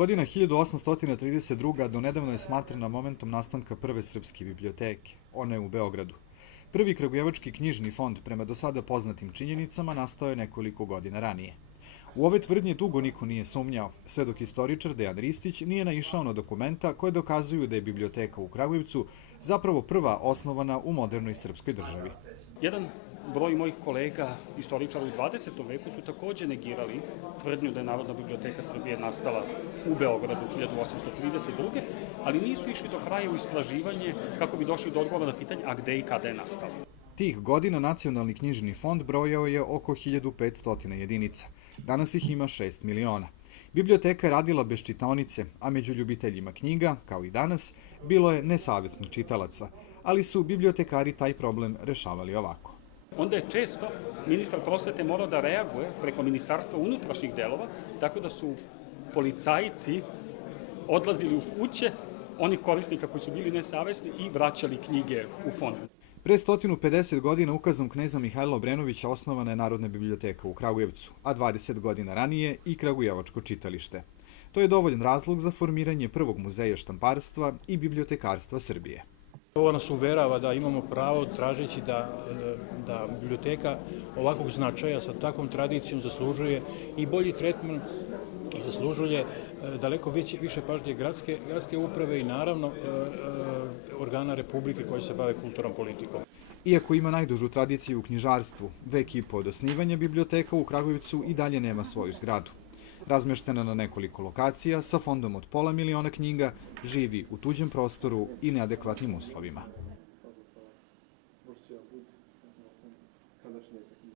Godina 1832. donedavno je smatrana momentom nastanka prve srpske biblioteke. Ona je u Beogradu. Prvi kragujevački knjižni fond, prema do sada poznatim činjenicama, nastao je nekoliko godina ranije. U ove tvrdnje dugo niko nije sumnjao, sve dok istoričar Dejan Ristić nije naišao na dokumenta koje dokazuju da je biblioteka u Kragujevcu zapravo prva osnovana u modernoj srpskoj državi. Jedan broj mojih kolega, istoričara u 20. veku, su takođe negirali tvrdnju da je Narodna biblioteka Srbije nastala u Beogradu 1832. ali nisu išli do kraja u istraživanje kako bi došli do odgovora na pitanje a gde i kada je nastala. Tih godina Nacionalni knjižni fond brojao je oko 1500 jedinica. Danas ih ima 6 miliona. Biblioteka je radila bez čitaonice, a među ljubiteljima knjiga, kao i danas, bilo je nesavesnih čitalaca, ali su bibliotekari taj problem rešavali ovako. Onda je često ministar prosvete morao da reaguje preko Ministarstva unutrašnjih delova, tako da su policajci odlazili u kuće onih korisnika koji su bili nesavesni i vraćali knjige u fond. Pre 150 godina ukazom kneza Mihajla Obrenovića osnovana je Narodna biblioteka u Kragujevcu, a 20 godina ranije i Kragujevačko čitalište. To je dovoljan razlog za formiranje prvog muzeja štamparstva i bibliotekarstva Srbije. Ovo nas uverava da imamo pravo tražeći da biblioteka ovakvog značaja sa takvom tradicijom zaslužuje i bolji tretman i zaslužuje daleko više pažnje gradske uprave i naravno organa Republike koji se bave kulturnom politikom. Iako ima najdužu tradiciju u knjižarstvu, vek i po od osnivanja biblioteka u Kragujevcu i dalje nema svoju zgradu. Razmeštena na nekoliko lokacija, sa fondom od pola miliona knjiga, živi u tuđem prostoru i neadekvatnim uslovima.